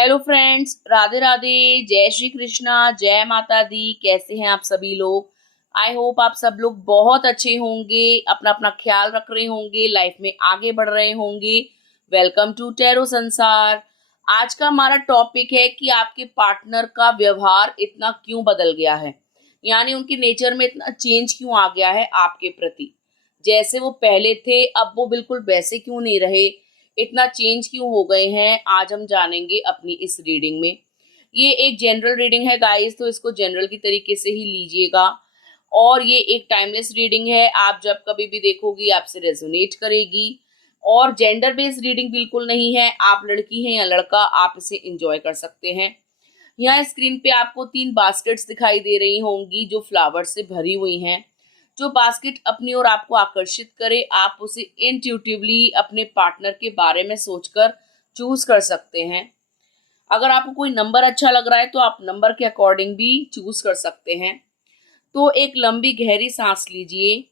Hello friends, Radhe Radhe. जय श्री कृष्णा, जय माता दी। कैसे हैं आप सभी लोग? आई होप आप सब लोग बहुत अच्छे होंगे, अपना अपना ख्याल रख रहे होंगे, लाइफ में आगे बढ़ रहे होंगे। वेलकम टू टैरो संसार। आज का हमारा टॉपिक है कि आपके पार्टनर का व्यवहार इतना क्यों बदल गया है, यानी उनके नेचर में इतना चेंज क्यों आ गया है आपके प्रति। जैसे वो पहले थे अब वो बिल्कुल वैसे क्यों नहीं रहे, इतना चेंज क्यों हो गए हैं, आज हम जानेंगे अपनी इस रीडिंग में। ये एक जनरल रीडिंग है गाइस, तो इसको जनरल की तरीके से ही लीजिएगा। और ये एक टाइमलेस रीडिंग है, आप जब कभी भी देखोगी आपसे रेजोनेट करेगी। और जेंडर बेस्ड रीडिंग बिल्कुल नहीं है, आप लड़की हैं या लड़का आप इसे एंजॉय कर सकते हैं। यहाँ स्क्रीन पे आपको 3 बास्केट्स दिखाई दे रही होंगी जो फ्लावर से भरी हुई हैं। जो बास्केट अपनी ओर आपको आकर्षित करे, आप उसे इंट्यूटिवली अपने पार्टनर के बारे में सोचकर चूज कर सकते हैं। अगर आपको कोई नंबर अच्छा लग रहा है तो आप नंबर के अकॉर्डिंग भी चूज कर सकते हैं। तो एक लंबी गहरी सांस लीजिए,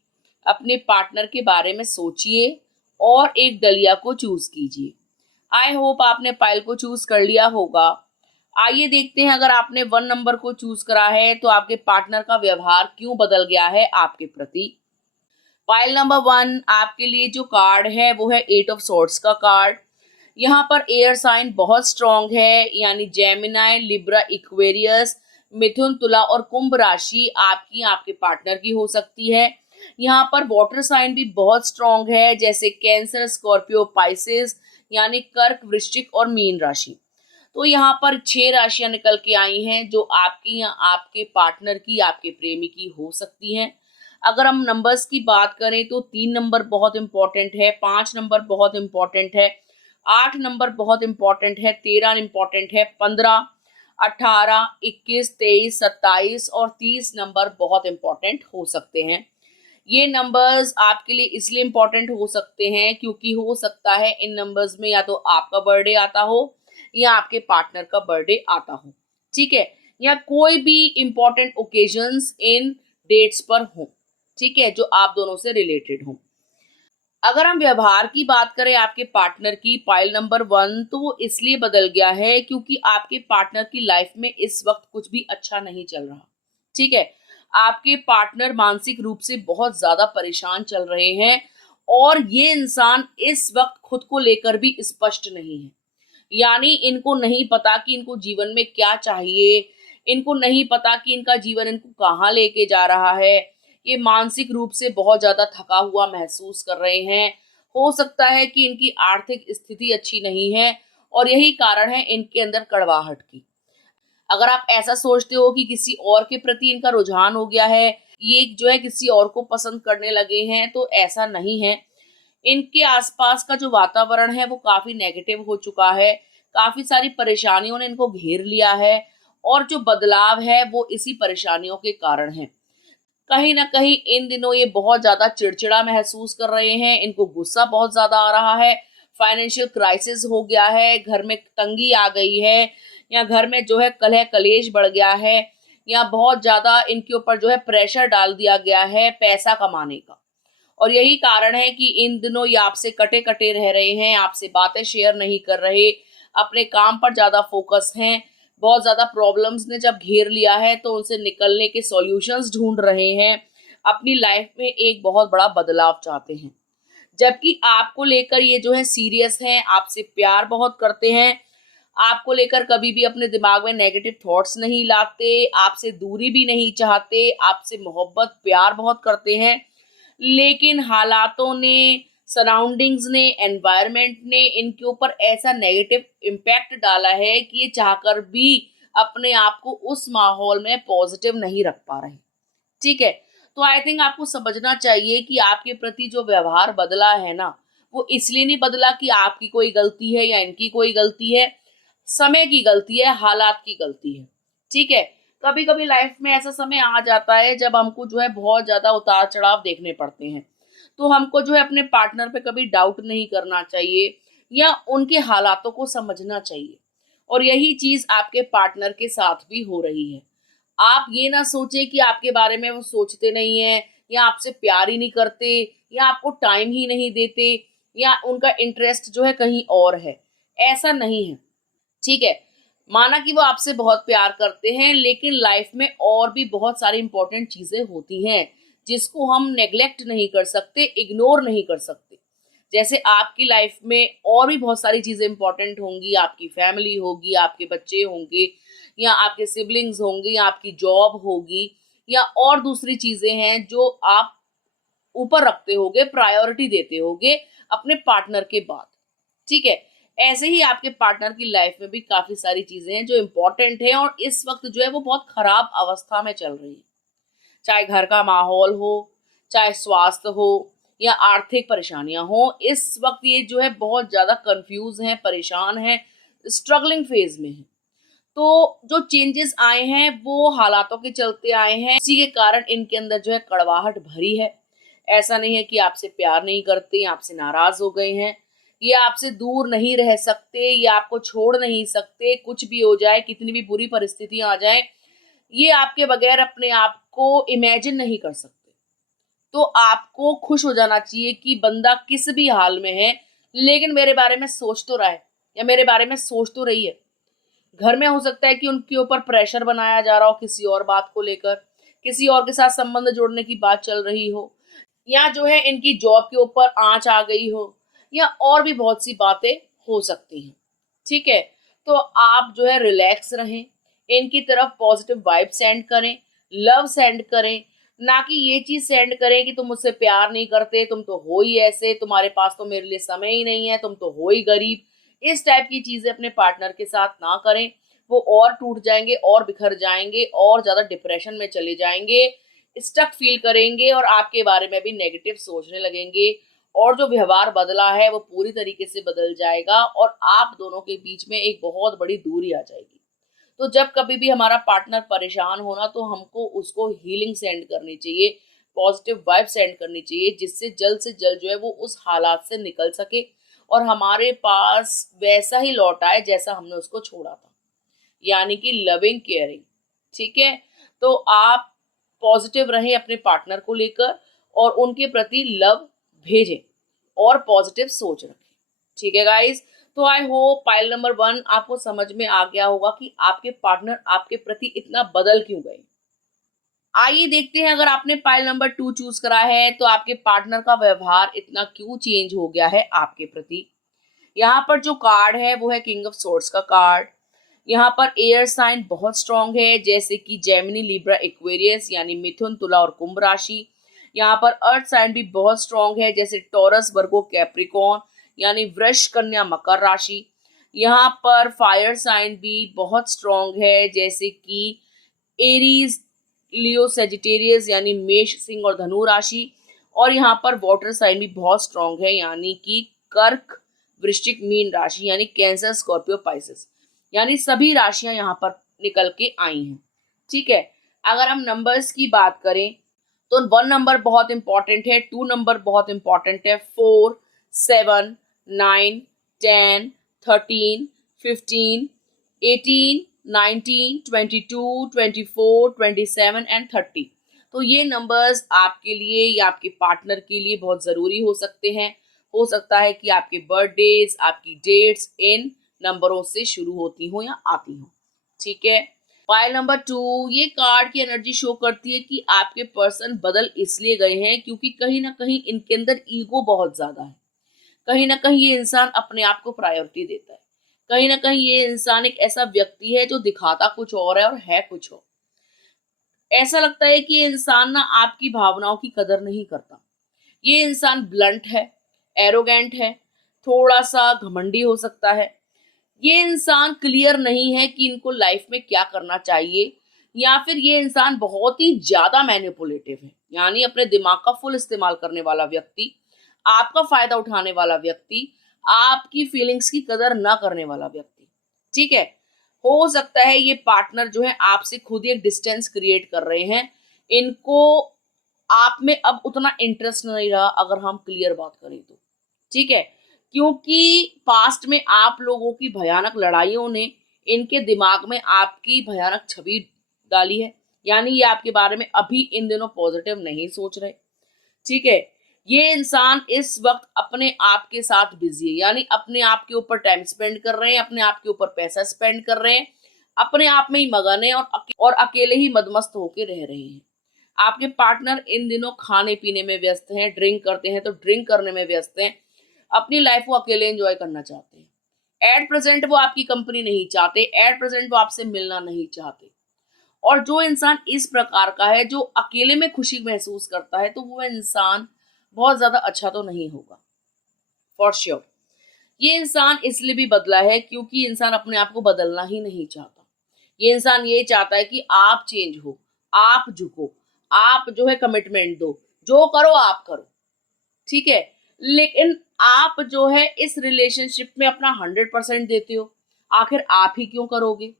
अपने पार्टनर के बारे में सोचिए और एक डलिया को चूज कीजिए। आई होप आपने पाइल को चूज कर लिया होगा। आइए देखते हैं, अगर आपने 1 नंबर को चूज करा है तो आपके पार्टनर का व्यवहार क्यों बदल गया है आपके प्रति। पाइल नंबर 1 आपके लिए जो कार्ड है वो है 8 ऑफ सॉर्ड्स का कार्ड। यहाँ पर एयर साइन बहुत स्ट्रांग है, यानी जेमिनाई, लिब्रा, इक्वेरियस, मिथुन, तुला और कुंभ राशि आपकी आपके पार्टनर की हो सकती है। यहाँ पर वाटर साइन भी बहुत स्ट्रांग है, जैसे कैंसर, स्कॉर्पियो, पाइसेस, यानी कर्क, वृश्चिक और मीन राशि। तो यहाँ पर 6 राशियां निकल के आई हैं जो आपकी या आपके पार्टनर की, आपके प्रेमी की हो सकती हैं। अगर हम नंबर्स की बात करें तो 3 नंबर बहुत इंपॉर्टेंट है, 5 नंबर बहुत इंपॉर्टेंट है, 8 नंबर बहुत इंपॉर्टेंट है, 13 इंपॉर्टेंट है, 15, 18, 21, 23, 27 और 30 नंबर बहुत इंपॉर्टेंट हो सकते हैं। ये नंबर्स आपके लिए इसलिए इंपॉर्टेंट हो सकते हैं क्योंकि हो सकता है इन नंबर्स में या तो आपका बर्थडे आता हो या आपके पार्टनर का बर्थडे आता हो, ठीक है, या कोई भी इंपॉर्टेंट ओकेजन्स इन डेट्स पर हो, ठीक है, जो आप दोनों से रिलेटेड हो। अगर हम व्यवहार की बात करें आपके पार्टनर की, पाइल नंबर 1, तो वो इसलिए बदल गया है क्योंकि आपके पार्टनर की लाइफ में इस वक्त कुछ भी अच्छा नहीं चल रहा, ठीक है। आपके पार्टनर मानसिक रूप से बहुत ज्यादा परेशान चल रहे हैं और ये इंसान इस वक्त खुद को लेकर भी स्पष्ट नहीं है, यानी इनको नहीं पता कि इनको जीवन में क्या चाहिए, इनको नहीं पता कि इनका जीवन इनको कहाँ लेके जा रहा है। ये मानसिक रूप से बहुत ज्यादा थका हुआ महसूस कर रहे हैं। हो सकता है कि इनकी आर्थिक स्थिति अच्छी नहीं है और यही कारण है इनके अंदर कड़वाहट की। अगर आप ऐसा सोचते हो कि किसी और के प्रति इनका रुझान हो गया है, ये जो है किसी और को पसंद करने लगे हैं, तो ऐसा नहीं है। इनके आसपास का जो वातावरण है वो काफी नेगेटिव हो चुका है, काफी सारी परेशानियों ने इनको घेर लिया है और जो बदलाव है वो इसी परेशानियों के कारण है। कहीं ना कहीं इन दिनों ये बहुत ज्यादा चिड़चिड़ा महसूस कर रहे हैं, इनको गुस्सा बहुत ज्यादा आ रहा है, फाइनेंशियल क्राइसिस हो गया है, घर में तंगी आ गई है, या घर में जो है कलह कलेश बढ़ गया है, या बहुत ज्यादा इनके ऊपर जो है प्रेशर डाल दिया गया है पैसा कमाने का। और यही कारण है कि इन दिनों ये आपसे कटे कटे रह रहे हैं, आपसे बातें शेयर नहीं कर रहे, अपने काम पर ज्यादा फोकस हैं। बहुत ज्यादा प्रॉब्लम्स ने जब घेर लिया है तो उनसे निकलने के सॉल्यूशंस ढूंढ रहे हैं, अपनी लाइफ में एक बहुत बड़ा बदलाव चाहते हैं। जबकि आपको लेकर ये जो है सीरियस हैं, आपसे प्यार बहुत करते हैं, आपको लेकर कभी भी अपने दिमाग में नेगेटिव थॉट्स नहीं लाते, आपसे दूरी भी नहीं चाहते, आपसे मोहब्बत प्यार बहुत करते हैं। लेकिन हालातों ने, सराउंडिंग्स ने, एनवायरनमेंट ने इनके ऊपर ऐसा नेगेटिव इम्पैक्ट डाला है कि ये चाहकर भी अपने आप को उस माहौल में पॉजिटिव नहीं रख पा रहे, ठीक है। तो आई थिंक आपको समझना चाहिए कि आपके प्रति जो व्यवहार बदला है ना, वो इसलिए नहीं बदला कि आपकी कोई गलती है या इनकी कोई गलती है। समय की गलती है, हालात की गलती है, ठीक है। कभी कभी लाइफ में ऐसा समय आ जाता है जब हमको जो है बहुत ज्यादा उतार चढ़ाव देखने पड़ते हैं, तो हमको जो है अपने पार्टनर पे कभी डाउट नहीं करना चाहिए या उनके हालातों को समझना चाहिए। और यही चीज आपके पार्टनर के साथ भी हो रही है। आप ये ना सोचे कि आपके बारे में वो सोचते नहीं है, या आपसे प्यार ही नहीं करते, या आपको टाइम ही नहीं देते, या उनका इंटरेस्ट जो है कहीं और है। ऐसा नहीं है, ठीक है। माना कि वो आपसे बहुत प्यार करते हैं, लेकिन लाइफ में और भी बहुत सारी इंपॉर्टेंट चीजें होती हैं जिसको हम नेग्लेक्ट नहीं कर सकते, इग्नोर नहीं कर सकते। जैसे आपकी लाइफ में और भी बहुत सारी चीजें इंपॉर्टेंट होंगी, आपकी फैमिली होगी, आपके बच्चे होंगे, या आपके सिबलिंग्स होंगे, या आपकी जॉब होगी, या और दूसरी चीजें हैं जो आप ऊपर रखते होगे, प्रायोरिटी देते होगे अपने पार्टनर के बाद। ठीक है, ऐसे ही आपके पार्टनर की लाइफ में भी काफी सारी चीजें हैं जो इंपॉर्टेंट है और इस वक्त जो है वो बहुत खराब अवस्था में चल रही है। चाहे घर का माहौल हो, चाहे स्वास्थ्य हो, या आर्थिक परेशानियां हो, इस वक्त ये जो है बहुत ज्यादा कंफ्यूज हैं, परेशान हैं, स्ट्रगलिंग फेज में है। तो जो चेंजेस आए हैं वो हालातों के चलते आए हैं, इसी के कारण इनके अंदर जो है कड़वाहट भरी है। ऐसा नहीं है कि आपसे प्यार नहीं करते, आपसे नाराज हो गए हैं, ये आपसे दूर नहीं रह सकते, ये आपको छोड़ नहीं सकते। कुछ भी हो जाए, कितनी भी बुरी परिस्थितियां आ जाए, ये आपके बगैर अपने आप को इमेजिन नहीं कर सकते। तो आपको खुश हो जाना चाहिए कि बंदा किस भी हाल में है, लेकिन मेरे बारे में सोच तो रहा है, या मेरे बारे में सोच तो रही है। घर में हो सकता है कि उनके ऊपर प्रेशर बनाया जा रहा हो किसी और बात को लेकर, किसी और के साथ संबंध जोड़ने की बात चल रही हो, या जो है इनकी जॉब के ऊपर आंच आ गई हो, या और भी बहुत सी बातें हो सकती हैं। ठीक है, तो आप जो है रिलैक्स रहें, इनकी तरफ पॉजिटिव वाइब सेंड करें, लव सेंड करें, ना कि ये चीज सेंड करें कि तुम मुझसे प्यार नहीं करते, तुम तो हो ही ऐसे, तुम्हारे पास तो मेरे लिए समय ही नहीं है, तुम तो हो ही गरीब। इस टाइप की चीजें अपने पार्टनर के साथ ना करें, वो और टूट जाएंगे और बिखर जाएंगे और ज्यादा डिप्रेशन में चले जाएंगे, स्टक फील करेंगे और आपके बारे में भी नेगेटिव सोचने लगेंगे, और जो व्यवहार बदला है वो पूरी तरीके से बदल जाएगा और आप दोनों के बीच में एक बहुत बड़ी दूरी आ जाएगी। तो जब कभी भी हमारा पार्टनर परेशान होना, तो हमको उसको हीलिंग सेंड करनी चाहिए, पॉजिटिव वाइब सेंड करनी चाहिए, जिससे जल्द से जल्द जो है वो उस हालात से निकल सके और हमारे पास वैसा ही लौट आए जैसा हमने उसको छोड़ा था, यानी कि लविंग केयरिंग। ठीक है, तो आप पॉजिटिव रहें अपने पार्टनर को लेकर और उनके प्रति लव भेजें और पॉजिटिव सोच रखें। ठीक है गाइस, तो आई होप पाइल नंबर 1 आपको समझ में आ गया होगा कि आपके पार्टनर आपके प्रति इतना बदल क्यों गए। आइए देखते हैं, अगर आपने पाइल नंबर 2 चूज करा है तो आपके पार्टनर का व्यवहार इतना क्यों चेंज हो गया है आपके प्रति। यहाँ पर जो कार्ड है वो है किंग ऑफ सोर्ड्स का कार्ड। यहाँ पर एयर साइन बहुत स्ट्रांग है, जैसे कि जेमिनी, लिब्रा, एक्वेरियस यानी मिथुन, तुला और कुंभ राशि। यहाँ पर अर्थ साइन भी बहुत स्ट्रांग है, जैसे टॉरस, वर्गो, कैप्रिकॉन यानी वृष, कन्या, मकर राशि। यहाँ पर फायर साइन भी बहुत स्ट्रांग है, जैसे कि एरीज, लियो, सेजिटेरियस यानी मेष, सिंह और धनु राशि। और यहाँ पर वाटर साइन भी बहुत स्ट्रांग है, यानी कि कर्क, वृश्चिक, मीन राशि यानी कैंसर, स्कॉर्पियो, पाइसेस, यानी सभी राशियां यहाँ पर निकल के आई हैं। ठीक है, अगर हम नंबर्स की बात करें तो 1 नंबर बहुत इंपॉर्टेंट है, 2 नंबर बहुत इंपॉर्टेंट है, 4, 7, 9, 10, 13, 15, 18, 19, 22, 24, 27 एंड 30। तो ये नंबर्स आपके लिए या आपके पार्टनर के लिए बहुत ज़रूरी हो सकते हैं। हो सकता है कि आपके बर्थडेज, आपकी डेट्स इन नंबरों से शुरू होती हो या आती हो। ठीक है, पाइल नंबर 2, ये कार्ड की एनर्जी शो करती है कि आपके पर्सन बदल इसलिए गए हैं क्योंकि कहीं ना कहीं इनके अंदर ईगो बहुत ज्यादा है। कहीं ना कहीं ये इंसान अपने आप को प्रायोरिटी देता है। कहीं ना कहीं ये इंसान एक ऐसा व्यक्ति है जो दिखाता कुछ और है और है कुछ और। ऐसा लगता है कि ये इंसान ना आपकी भावनाओं की कदर नहीं करता। ये इंसान ब्लंट है, एरोगेंट है, थोड़ा सा घमंडी हो सकता है। ये इंसान क्लियर नहीं है कि इनको लाइफ में क्या करना चाहिए, या फिर ये इंसान बहुत ही ज्यादा मैनिपुलेटिव है, यानी अपने दिमाग का फुल इस्तेमाल करने वाला व्यक्ति, आपका फायदा उठाने वाला व्यक्ति, आपकी फीलिंग्स की कदर ना करने वाला व्यक्ति। ठीक है, हो सकता है ये पार्टनर जो है आपसे खुद ही एक डिस्टेंस क्रिएट कर रहे हैं। इनको आप में अब उतना इंटरेस्ट नहीं रहा, अगर हम क्लियर बात करें तो। ठीक है, क्योंकि पास्ट में आप लोगों की भयानक लड़ाइयों ने इनके दिमाग में आपकी भयानक छवि डाली है, यानी ये आपके बारे में अभी इन दिनों पॉजिटिव नहीं सोच रहे। ठीक है, ये इंसान इस वक्त अपने आप के साथ बिजी है, यानी अपने आप के ऊपर टाइम स्पेंड कर रहे हैं, अपने आप के ऊपर पैसा स्पेंड कर रहे हैं, अपने आप में ही मगन है और अकेले ही मदमस्त होके रह रहे हैं। आपके पार्टनर इन दिनों खाने पीने में व्यस्त हैं, ड्रिंक करते हैं तो ड्रिंक करने में व्यस्त हैं, अपनी लाइफ को अकेले एंजॉय करना चाहते हैं। एट प्रेजेंट वो आपकी कंपनी नहीं चाहते, एट प्रेजेंट वो आपसे मिलना नहीं चाहते। और जो इंसान इस प्रकार का है, जो अकेले में खुशी महसूस करता है, तो वो इंसान बहुत ज्यादा अच्छा तो नहीं होगा, फॉर श्योर। ये इंसान इसलिए भी बदला है क्योंकि इंसान अपने आप को बदलना ही नहीं चाहता। ये इंसान ये चाहता है कि आप चेंज हो, आप झुको, आप जो है कमिटमेंट दो, जो करो आप करो, ठीक है। लेकिन आप जो है इस रिलेशनशिप में अपना 100% देते हो, आखिर आप ही क्यों करोगे?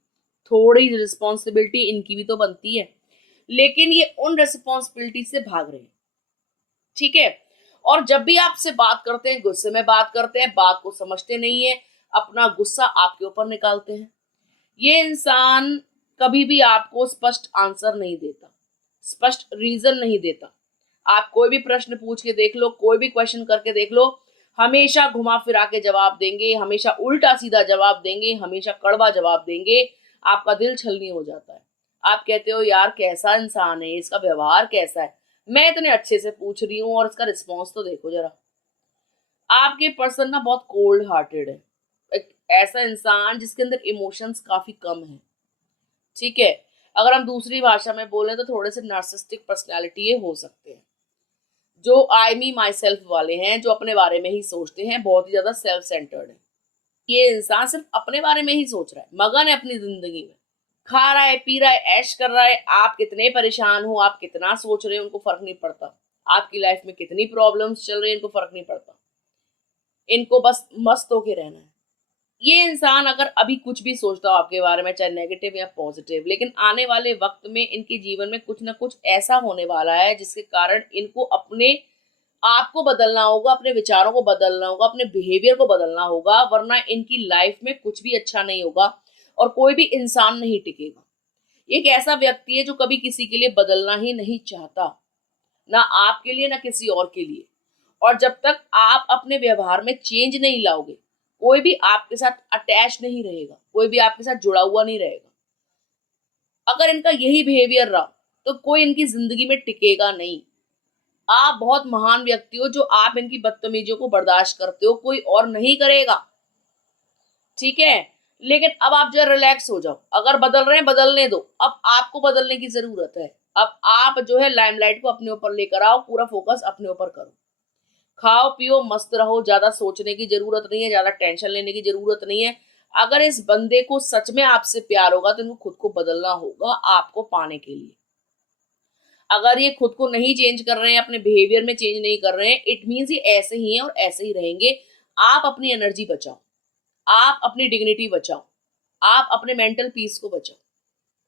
थोड़ी रिस्पॉन्सिबिलिटी इनकी भी तो बनती है, लेकिन ये उन रिस्पॉन्सिबिलिटी से भाग रहे हैं, ठीक है। और जब भी आपसे बात करते हैं, गुस्से में बात करते हैं, बात को समझते नहीं है, अपना गुस्सा आपके ऊपर निकालते हैं। ये इंसान कभी भी आपको स्पष्ट आंसर नहीं देता, स्पष्ट रीजन नहीं देता। आप कोई भी प्रश्न पूछ के देख लो, कोई भी क्वेश्चन करके देख लो, हमेशा घुमा फिरा के जवाब देंगे, हमेशा उल्टा सीधा जवाब देंगे, हमेशा कड़वा जवाब देंगे। आपका दिल छलनी हो जाता है। आप कहते हो यार कैसा इंसान है, इसका व्यवहार कैसा है, मैं इतने अच्छे से पूछ रही हूँ और इसका रिस्पॉन्स तो देखो जरा। आपके पर्सन ना बहुत कोल्ड हार्टेड है, एक ऐसा इंसान जिसके अंदर इमोशंस काफी कम है, ठीक है। अगर हम दूसरी भाषा में बोलें तो थोड़े से नार्सिसिस्टिक पर्सनैलिटी ये हो सकते हैं, जो आई मी माई सेल्फ वाले हैं, जो अपने बारे में ही सोचते हैं, बहुत ही ज्यादा सेल्फ सेंटर्ड है। ये इंसान सिर्फ अपने बारे में ही सोच रहा है, मगन है अपनी जिंदगी में, खा रहा है, पी रहा है, ऐश कर रहा है। आप कितने परेशान हो, आप कितना सोच रहे हो, उनको फर्क नहीं पड़ता। आपकी लाइफ में कितनी प्रॉब्लम्स चल रही है, इनको फर्क नहीं पड़ता। इनको बस मस्त होके रहना है। ये इंसान अगर अभी कुछ भी सोचता हो आपके बारे में, चाहे नेगेटिव या पॉजिटिव, लेकिन आने वाले वक्त में इनके जीवन में कुछ ना कुछ ऐसा होने वाला है जिसके कारण इनको अपने आप को बदलना होगा, अपने विचारों को बदलना होगा, अपने बिहेवियर को बदलना होगा, वरना इनकी लाइफ में कुछ भी अच्छा नहीं होगा और कोई भी इंसान नहीं टिकेगा। एक ऐसा व्यक्ति है जो कभी किसी के लिए बदलना ही नहीं चाहता, ना आपके लिए ना किसी और के लिए। और जब तक आप अपने व्यवहार में चेंज नहीं लाओगे, कोई भी आपके साथ अटैच नहीं रहेगा, कोई भी आपके साथ जुड़ा हुआ नहीं रहेगा। अगर इनका यही बिहेवियर रहा तो कोई इनकी जिंदगी में टिकेगा नहीं। आप बहुत महान व्यक्ति हो जो आप इनकी बदतमीजियों को बर्दाश्त करते हो, कोई और नहीं करेगा, ठीक है। लेकिन अब आप जो रिलैक्स हो जाओ, अगर बदल रहे हैं बदलने दो, अब आपको बदलने की जरूरत है। अब आप जो है लाइमलाइट को अपने ऊपर लेकर आओ, पूरा फोकस अपने ऊपर करो, खाओ पियो मस्त रहो, ज्यादा सोचने की जरूरत नहीं है, ज्यादा टेंशन लेने की जरूरत नहीं है। अगर इस बंदे को सच में आपसे प्यार होगा तो इनको खुद को बदलना होगा आपको पाने के लिए। अगर ये खुद को नहीं चेंज कर रहे हैं, अपने बिहेवियर में चेंज नहीं कर रहे हैं, इट मीन्स ये ऐसे ही हैं और ऐसे ही रहेंगे। आप अपनी एनर्जी बचाओ, आप अपनी डिग्निटी बचाओ, आप अपने मेंटल पीस को बचाओ,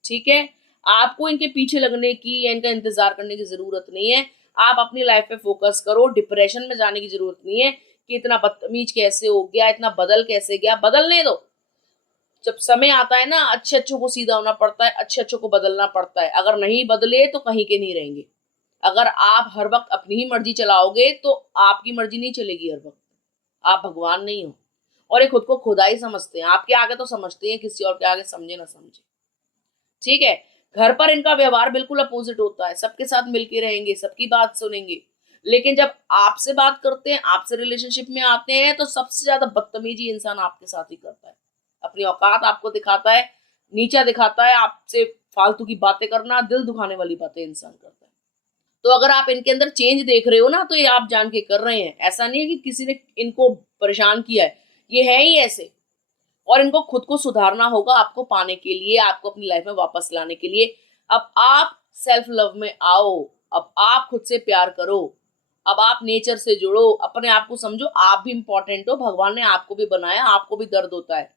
ठीक है। आपको इनके पीछे लगने की या इनका इंतजार करने की जरूरत नहीं है। आप अपनी लाइफ पे फोकस करो, डिप्रेशन में जाने की जरूरत नहीं है कि इतना बदतमीज कैसे हो गया, इतना बदल कैसे गया। बदलने दो, जब समय आता है ना, अच्छे अच्छों को सीधा होना पड़ता है, अच्छे अच्छों को बदलना पड़ता है। अगर नहीं बदले तो कहीं के नहीं रहेंगे। अगर आप हर वक्त अपनी ही मर्जी चलाओगे तो आपकी मर्जी नहीं चलेगी हर वक्त। आप भगवान नहीं हो। और ये खुद को खुदा ही समझते हैं, आपके आगे तो समझते हैं, किसी और के आगे समझे ना समझे, ठीक है। घर पर इनका व्यवहार बिल्कुल अपोजिट होता है, सबके साथ मिलके रहेंगे, सबकी बात सुनेंगे, लेकिन जब आपसे बात करते हैं, आपसे रिलेशनशिप में आते हैं, तो सबसे ज्यादा बदतमीजी इंसान आपके साथ ही करता है। अपनी औकात आपको दिखाता है, नीचा दिखाता है, आपसे फालतू की बातें करना, दिल दुखाने वाली बातें इंसान करता है। तो अगर आप इनके अंदर चेंज देख रहे हो ना, तो ये आप जान के कर रहे हैं, ऐसा नहीं है कि किसी ने इनको परेशान किया है, ये है ही ऐसे। और इनको खुद को सुधारना होगा आपको पाने के लिए, आपको अपनी लाइफ में वापस लाने के लिए। अब आप सेल्फ लव में आओ, अब आप खुद से प्यार करो, अब आप नेचर से जुड़ो, अपने आप को समझो, आप भी इंपॉर्टेंट हो, भगवान ने आपको भी बनाया, आपको भी दर्द होता है।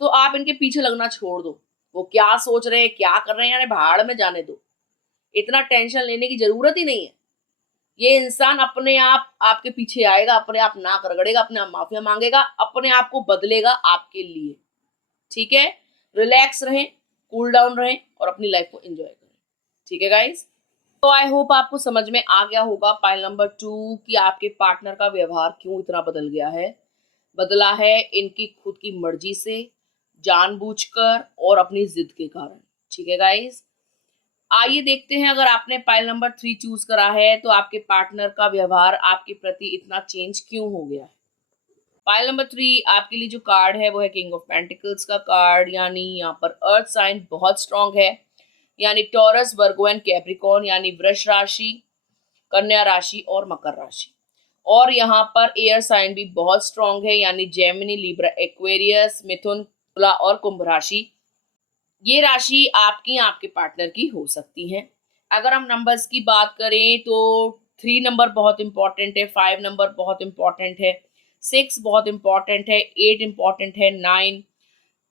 तो आप इनके पीछे लगना छोड़ दो। वो क्या सोच रहे हैं, क्या कर रहे हैं, यानी भाड़ में जाने दो। इतना टेंशन लेने की जरूरत ही नहीं है। ये इंसान अपने आप आपके पीछे आएगा, अपने आप नाक रगड़ेगा, अपने आप माफिया मांगेगा, अपने आप को बदलेगा आपके लिए, ठीक है। रिलैक्स रहें, कूल डाउन रहें और अपनी लाइफ को एंजॉय करें, ठीक है गाइस। तो आई होप आपको समझ में आ गया होगा पॉइंट नंबर 2 कि आपके पार्टनर का व्यवहार क्यों इतना बदल गया है। बदला है इनकी खुद की मर्जी से, जानबूझकर और अपनी जिद के कारण। ठीक है गाइस, आइए देखते हैं, अगर आपने पाइल नंबर 3 चूज करा है तो आपके पार्टनर का व्यवहार आपके प्रति इतना चेंज क्यों हो गया है। पाइल नंबर 3 आपके लिए जो कार्ड है वो है किंग ऑफ पेंटिकल्स का कार्ड, यानी यहाँ पर अर्थ साइन बहुत स्ट्रांग है, यानी टॉरस, वर्गो एंड कैप्रिकॉर्न, यानी वृष राशि, कन्या राशि और मकर राशि। और यहाँ पर एयर साइन भी बहुत स्ट्रांग है, यानी जेमिनी, लिब्रा, एक्वेरियस, मिथुन, तुला और कुंभ राशि। ये राशि आपकी आपके पार्टनर की हो सकती है। अगर हम नंबर्स की बात करें तो 3 नंबर बहुत इंपॉर्टेंट है, 5 नंबर बहुत इंपॉर्टेंट है, 6 बहुत इंपॉर्टेंट है, 8 इंपॉर्टेंट है, 9,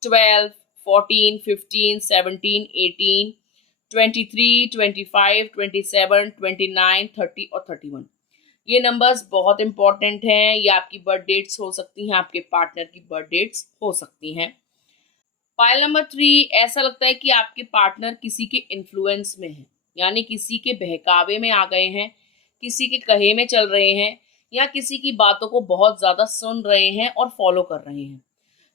12, 14, 15, 17, 18, 23, 25, 27, 29, 30 और 31। ये नंबर्स बहुत इंपॉर्टेंट हैं। ये आपकी बर्थ डेट्स हो सकती हैं, आपके पार्टनर की बर्थ डेट्स हो सकती हैं। पाइल नंबर 3, ऐसा लगता है कि आपके पार्टनर किसी के इन्फ्लुएंस में है, यानी किसी के बहकावे में आ गए हैं, किसी के कहे में चल रहे हैं, या किसी की बातों को बहुत ज्यादा सुन रहे हैं और फॉलो कर रहे हैं।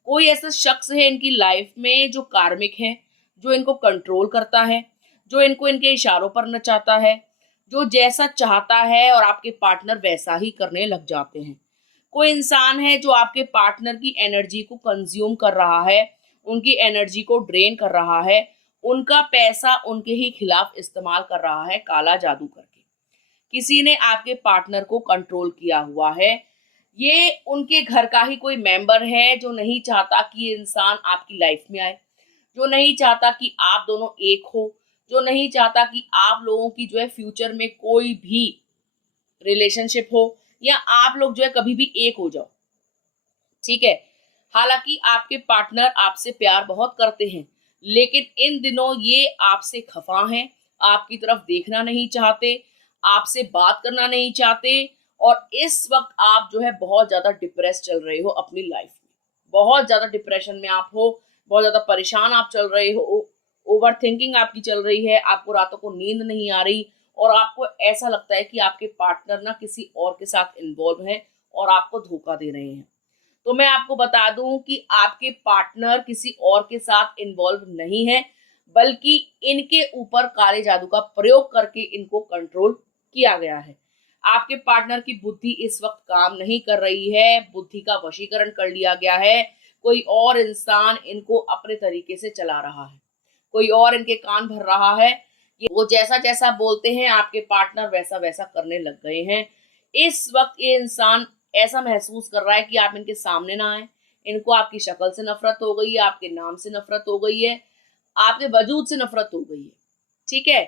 कोई ऐसा शख्स है इनकी लाइफ में जो कार्मिक है, जो इनको कंट्रोल करता है, जो इनको इनके इशारों पर नचाता है, जो जैसा चाहता है और आपके पार्टनर वैसा ही करने लग जाते हैं। कोई इंसान है जो आपके पार्टनर की एनर्जी को कंज्यूम कर रहा है, उनकी एनर्जी को ड्रेन कर रहा है, उनका पैसा उनके ही खिलाफ इस्तेमाल कर रहा है, काला जादू करके। किसी ने आपके पार्टनर को कंट्रोल किया हुआ है। ये उनके घर का ही कोई मेंबर है जो नहीं चाहता कि ये इंसान आपकी लाइफ में आए, जो नहीं चाहता कि आप दोनों एक हो, जो नहीं चाहता कि आप लोगों की जो है फ्यूचर में कोई भी रिलेशनशिप हो, या आप लोग जो है कभी भी एक हो जाओ। ठीक है, हालांकि आपके पार्टनर आपसे प्यार बहुत करते हैं, लेकिन इन दिनों ये आपसे खफा हैं, आपकी तरफ देखना नहीं चाहते, आपसे बात करना नहीं चाहते। और इस वक्त आप जो है बहुत ज्यादा डिप्रेस चल रहे हो अपनी लाइफ में, बहुत ज्यादा डिप्रेशन में आप हो, बहुत ज्यादा परेशान आप चल रहे हो, ओवर थिंकिंग आपकी चल रही है, आपको रातों को नींद नहीं आ रही, और आपको ऐसा लगता है कि आपके पार्टनर ना किसी और के साथ इन्वॉल्व है और आपको धोखा दे रहे हैं। तो मैं आपको बता दूं कि आपके पार्टनर किसी और के साथ इन्वॉल्व नहीं है, बल्कि इनके ऊपर काले जादू का प्रयोग करके इनको कंट्रोल किया गया है। आपके पार्टनर की बुद्धि इस वक्त काम नहीं कर रही है, बुद्धि का वशीकरण कर लिया गया है। कोई और इंसान इनको अपने तरीके से चला रहा है, कोई और इनके कान भर रहा है। ये वो जैसा जैसा बोलते हैं आपके पार्टनर वैसा वैसा करने लग गए हैं। इस वक्त ये इंसान ऐसा महसूस कर रहा है कि आप इनके सामने ना आए, इनको आपकी शक्ल से नफरत हो गई है, आपके नाम से नफरत हो गई है, आपके वजूद से नफरत हो गई है। ठीक है,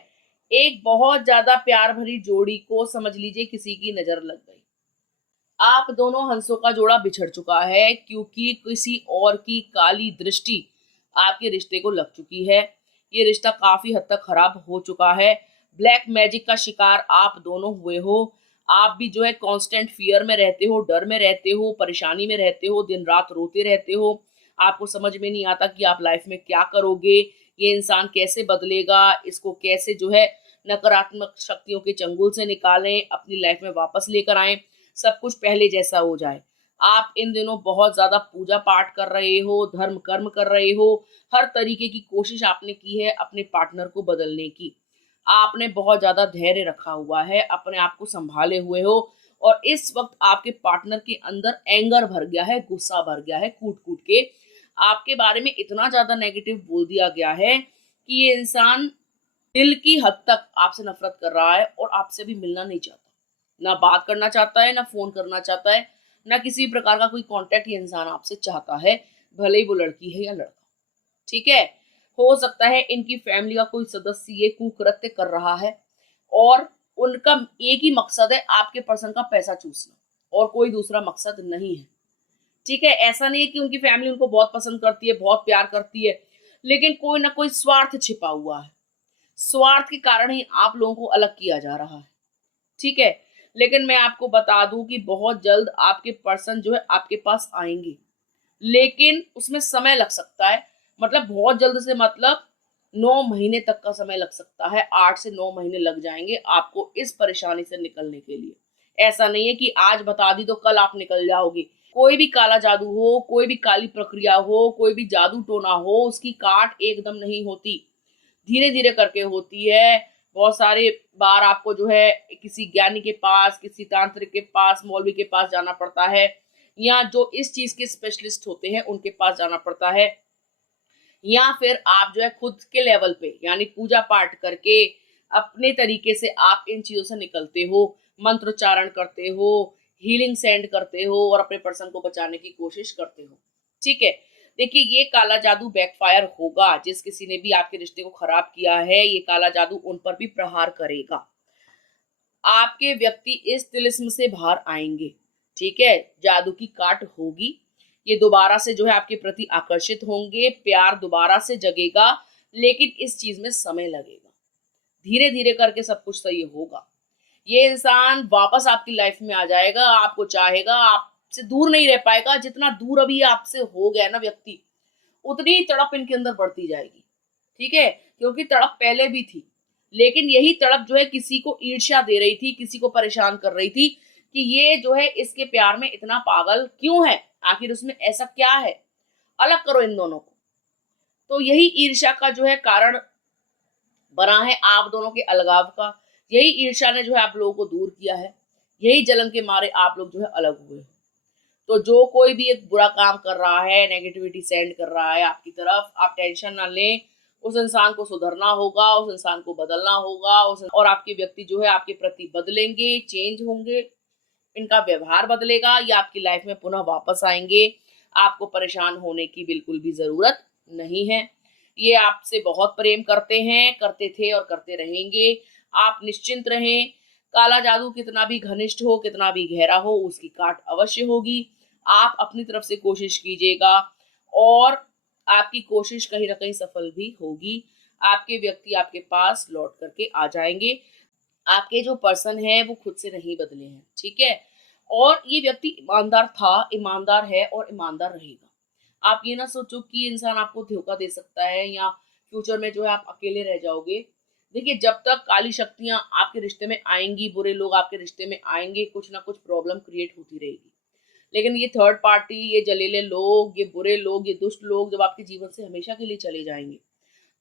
एक बहुत ज्यादा प्यार भरी जोड़ी को समझ लीजिए किसी की नजर लग गई। आप दोनों हंसों का जोड़ा बिछड़ चुका है, क्योंकि किसी और की काली दृष्टि आपके रिश्ते को लग चुकी है। ये रिश्ता काफी हद तक खराब हो चुका है। ब्लैक मैजिक का शिकार आप दोनों हुए हो। आप भी जो है कांस्टेंट फियर में रहते हो, डर में रहते हो, परेशानी में रहते हो, दिन रात रोते रहते हो। आपको समझ में नहीं आता कि आप लाइफ में क्या करोगे, ये इंसान कैसे बदलेगा, इसको कैसे जो है नकारात्मक शक्तियों के चंगुल से निकालें, अपनी लाइफ में वापस लेकर आएं, सब कुछ पहले जैसा हो जाए। आप इन दिनों बहुत ज्यादा पूजा पाठ कर रहे हो, धर्म कर्म कर रहे हो, हर तरीके की कोशिश आपने की है अपने पार्टनर को बदलने की। आपने बहुत ज्यादा धैर्य रखा हुआ है, अपने आप को संभाले हुए हो, और इस वक्त आपके पार्टनर के अंदर एंगर भर गया है, गुस्सा भर गया है, कूट कूट के आपके बारे में इतना ज्यादा नेगेटिव बोल दिया गया है कि ये इंसान दिल की हद तक आपसे नफरत कर रहा है और आपसे भी मिलना नहीं चाहता, ना बात करना चाहता है, ना फोन करना चाहता है, ना किसी प्रकार का कोई कांटेक्ट ये इंसान आपसे चाहता है, भले ही वो लड़की है या लड़का। ठीक है, हो सकता है इनकी फैमिली का कोई सदस्य ये कुकृत्य कर रहा है, और उनका एक ही मकसद है आपके पर्सन का पैसा चूसना, और कोई दूसरा मकसद नहीं है। ठीक है, ऐसा नहीं है कि उनकी फैमिली उनको बहुत पसंद करती है, बहुत प्यार करती है, लेकिन कोई ना कोई स्वार्थ छिपा हुआ है। स्वार्थ के कारण ही आप लोगों को अलग किया जा रहा है। ठीक है, लेकिन मैं आपको बता दूं कि बहुत जल्द आपके पर्सन जो है आपके पास आएंगे, लेकिन उसमें समय लग सकता है। मतलब बहुत जल्द से मतलब 9 महीने तक का समय लग सकता है, 8 से 9 महीने लग जाएंगे आपको इस परेशानी से निकलने के लिए। ऐसा नहीं है कि आज बता दी तो कल आप निकल जाओगे। कोई भी काला जादू हो, कोई भी काली प्रक्रिया हो, कोई भी जादू टोना हो, उसकी काट एकदम नहीं होती, धीरे धीरे करके होती है। बहुत सारे बार आपको जो है किसी ज्ञानी के पास, किसी तांत्रिक के पास, मौलवी के पास जाना पड़ता है, या जो इस चीज के स्पेशलिस्ट होते हैं उनके पास जाना पड़ता है, या फिर आप जो है खुद के लेवल पे यानी पूजा पाठ करके अपने तरीके से आप इन चीजों से निकलते हो, मंत्रोच्चारण करते हो, हीलिंग सेंड करते हो और अपने पर्सन को बचाने की कोशिश करते हो। ठीक है, देखिए ये काला जादू बैकफायर होगा। जिस किसी ने भी आपके रिश्ते को खराब किया है, ये काला जादू उन पर भी प्रहार करेगा। आपके व्यक्ति इस तिलिस्म से बाहर आएंगे। ठीक है, जादू की काट होगी, ये दोबारा से जो है आपके प्रति आकर्षित होंगे, प्यार दोबारा से जगेगा, लेकिन इस चीज में समय लगेगा। धीरे धीरे करके सब कुछ सही होगा। ये इंसान वापस आपकी लाइफ में आ जाएगा, आपको चाहेगा, आपसे दूर नहीं रह पाएगा। जितना दूर अभी आपसे हो गया ना व्यक्ति, उतनी ही तड़प इनके अंदर बढ़ती जाएगी। ठीक है, क्योंकि तड़प पहले भी थी, लेकिन यही तड़प जो है किसी को ईर्ष्या दे रही थी, किसी को परेशान कर रही थी कि ये जो है इसके प्यार में इतना पागल क्यों है, आखिर उसमें ऐसा क्या है, अलग करो इन दोनों को। तो यही ईर्ष्या का जो है कारण बना है आप दोनों के अलगाव का। यही ईर्ष्या ने जो है आप लोगों को दूर किया है, यही जलन के मारे आप लोग जो है अलग हुए हो। तो जो कोई भी एक बुरा काम कर रहा है, नेगेटिविटी सेंड कर रहा है आपकी तरफ, आप टेंशन ना लें। उस इंसान को सुधरना होगा, उस इंसान को बदलना होगा, उस और आपके व्यक्ति जो है आपके प्रति बदलेंगे, चेंज होंगे, इनका व्यवहार बदलेगा, या आपकी लाइफ में पुनः वापस आएंगे। आपको परेशान होने की बिल्कुल भी जरूरत नहीं है। ये आपसे बहुत प्रेम करते हैं, करते थे और करते रहेंगे। आप निश्चिंत रहें। काला जादू कितना भी घनिष्ठ हो, कितना भी गहरा हो, उसकी काट अवश्य होगी। आप अपनी तरफ से कोशिश कीजिएगा और आपकी कोशिश कहीं ना कहीं सफल भी होगी। आपके व्यक्ति आपके पास लौट करके आ जाएंगे। आपके जो पर्सन है वो खुद से नहीं बदले हैं। ठीक है, और ये व्यक्ति ईमानदार था, ईमानदार है और ईमानदार रहेगा। आप ये ना सोचो कि इंसान आपको धोखा दे सकता है या फ्यूचर में जो है आप अकेले रह जाओगे। देखिए, जब तक काली शक्तियां आपके रिश्ते में आएंगी, बुरे लोग आपके रिश्ते में आएंगे, कुछ ना कुछ प्रॉब्लम क्रिएट होती रहेगी। लेकिन ये थर्ड पार्टी, ये जलीले लोग, ये बुरे लोग, ये दुष्ट लोग जब आपके जीवन से हमेशा के लिए चले जाएंगे,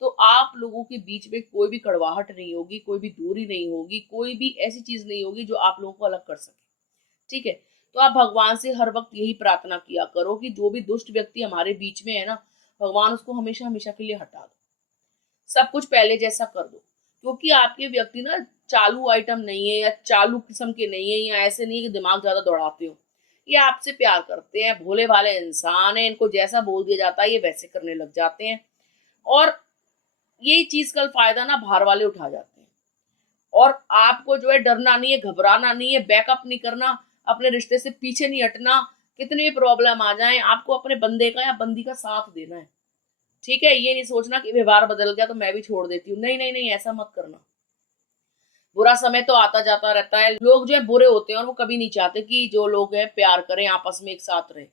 तो आप लोगों के बीच में कोई भी कड़वाहट नहीं होगी, कोई भी दूरी नहीं होगी, कोई भी ऐसी चीज नहीं होगी जो आप लोगों को अलग कर सके। ठीक है, तो आप भगवान से हर वक्त यही प्रार्थना किया करो कि जो भी दुष्ट व्यक्ति हमारे बीच में है ना, भगवान उसको हमेशा हमेशा के लिए हटा दो, सब कुछ पहले जैसा कर दो। क्योंकि आपके व्यक्ति ना चालू आइटम नहीं है, या चालू किस्म के नहीं है, या ऐसे नहीं है कि दिमाग ज्यादा दौड़ाते हो। ये आपसे प्यार करते हैं, भोले भाले इंसान है, इनको जैसा बोल दिया जाता है ये वैसे करने लग जाते हैं। और ये चीज का फायदा ना बाहर वाले उठा जाते हैं। और आपको जो है डरना नहीं है, घबराना नहीं है, बैकअप नहीं करना, अपने रिश्ते से पीछे नहीं हटना। कितनी भी प्रॉब्लम आ जाए, आपको अपने बंदे का या बंदी का साथ देना है। ठीक है, ये नहीं सोचना कि व्यवहार बदल गया तो मैं भी छोड़ देती हूँ। नहीं नहीं नहीं, ऐसा मत करना। बुरा समय तो आता जाता रहता है, लोग जो है बुरे होते हैं और वो कभी नहीं चाहते कि जो लोग हैं प्यार करें, आपस में एक साथ रहे।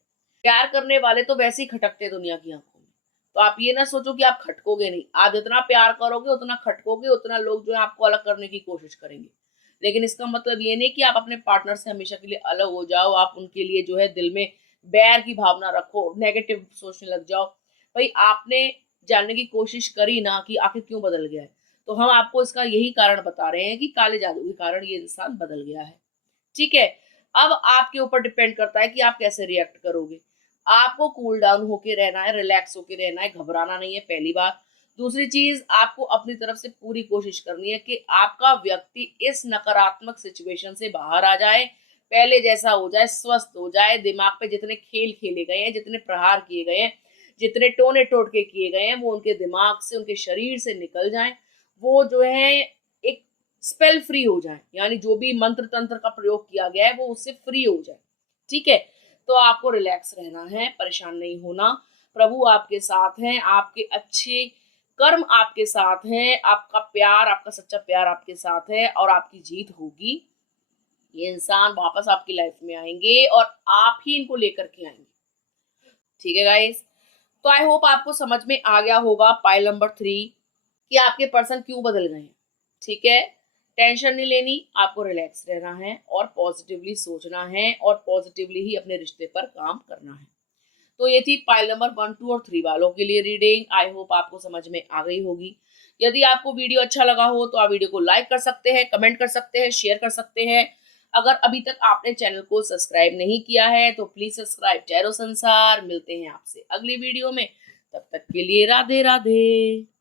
प्यार करने वाले तो वैसे ही खटकते हैं दुनिया की आंखों में। तो आप ये ना सोचो कि आप खटकोगे नहीं। आप जितना प्यार करोगे उतना खटकोगे, उतना लोग जो है आपको अलग करने की कोशिश करेंगे। लेकिन इसका मतलब ये नहीं कि आप अपने पार्टनर से हमेशा के लिए अलग हो जाओ, आप उनके लिए जो है दिल में बैर की भावना रखो, नेगेटिव सोचने लग जाओ। भाई, आपने जानने की कोशिश करी ना कि आखिर क्यों बदल गया है, तो हम आपको इसका यही कारण बता रहे हैं कि काले जादू के कारण ये इंसान बदल गया है। ठीक है, अब आपके ऊपर डिपेंड करता है कि आप कैसे रिएक्ट करोगे। आपको कूल डाउन होके रहना है, रिलैक्स होके रहना है, घबराना नहीं है, पहली बात। दूसरी चीज, आपको अपनी तरफ से पूरी कोशिश करनी है कि आपका व्यक्ति इस नकारात्मक सिचुएशन से बाहर आ जाए, पहले जैसा हो जाए, स्वस्थ हो जाए, दिमाग पे जितने खेल खेले गए हैं, जितने प्रहार किए गए हैं, जितने टोने टोटके किए गए हैं, वो उनके दिमाग से, उनके शरीर से निकल जाएं। वो जो है एक स्पेल फ्री हो जाए, यानी जो भी मंत्र तंत्र का प्रयोग किया गया है वो उससे फ्री हो जाए। ठीक है, तो आपको रिलैक्स रहना है, परेशान नहीं होना। प्रभु आपके साथ हैं, आपके अच्छे कर्म आपके साथ हैं, आपका प्यार, आपका सच्चा प्यार आपके साथ है और आपकी जीत होगी। ये इंसान वापस आपकी लाइफ में आएंगे और आप ही इनको लेकर के आएंगे। ठीक है गाइस, तो आई होप आपको समझ में आ गया होगा पाइल नंबर 3 कि आपके पर्सन क्यों बदल गए हैं। ठीक है, टेंशन नहीं लेनी, आपको रिलैक्स रहना है और पॉजिटिवली सोचना है और पॉजिटिवली ही अपने रिश्ते पर काम करना है। तो ये थी पाइल नंबर 1, 2 और 3 वालों के लिए रीडिंग। आई होप आपको समझ में आ गई होगी। यदि आपको वीडियो अच्छा लगा हो तो आप वीडियो को लाइक कर सकते हैं, कमेंट कर सकते हैं, शेयर कर सकते हैं। अगर अभी तक आपने चैनल को सब्सक्राइब नहीं किया है तो प्लीज सब्सक्राइब टैरो संसार। मिलते हैं आपसे अगली वीडियो में, तब तक के लिए राधे राधे।